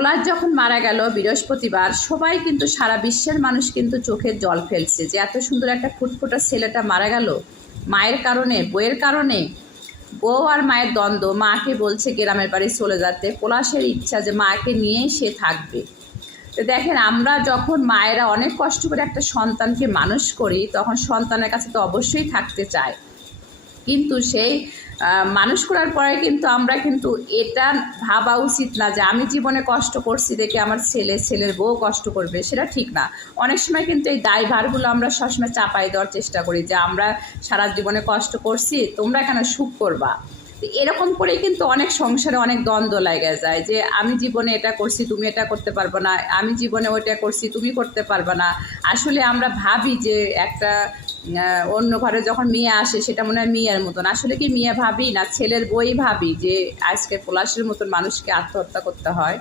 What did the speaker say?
পলাশ যখন মারা গেল বৃহস্পতিবার, সবাই কিন্তু সারা বিশ্বের মানুষ কিন্তু চোখের জল ফেলছে যে এত সুন্দর একটা ফুটফুটা ছেলেটা মারা গেল মায়ের কারণে, বউয়ের কারণে। বউ আর মায়ের দ্বন্দ্ব, মাকে বলছে গ্রামের বাড়ি চলে যেতে, পলাশের ইচ্ছা যে মাকে নিয়েই সে থাকবে। তো দেখেন, আমরা যখন মায়েরা অনেক কষ্ট করে একটা সন্তানকে মানুষ করি, তখন সন্তানের কাছে তো অবশ্যই থাকতে চায়, কিন্তু সেই মানুষ করার পরে কিন্তু আমরা কিন্তু এটা ভাবা উচিত না যে আমি জীবনে কষ্ট করছি দেখে আমার ছেলের বউ কষ্ট করবে, সেটা ঠিক না। অনেক সময় কিন্তু এই দায়ভারগুলো আমরা সবসময় চাপাই দেওয়ার চেষ্টা করি যে আমরা সারা জীবনে কষ্ট করছি, তোমরা কেন সুখ করবা। এরকম করেই কিন্তু অনেক সংসারে অনেক দ্বন্দ্ব লেগে যায় যে আমি জীবনে এটা করছি, তুমি এটা করতে পারবে না, আমি জীবনে ওইটা করছি, তুমি করতে পারবে না। আসলে আমরা ভাবি যে একটা অন্য ঘরে যখন মেয়ে আসে সেটা মনে হয় মেয়ের মতন, আসলে কি মেয়ে ভাবি না ছেলের বই ভাবি যে আজকে পলাশের মতন মানুষকে আত্মহত্যা করতে হয়।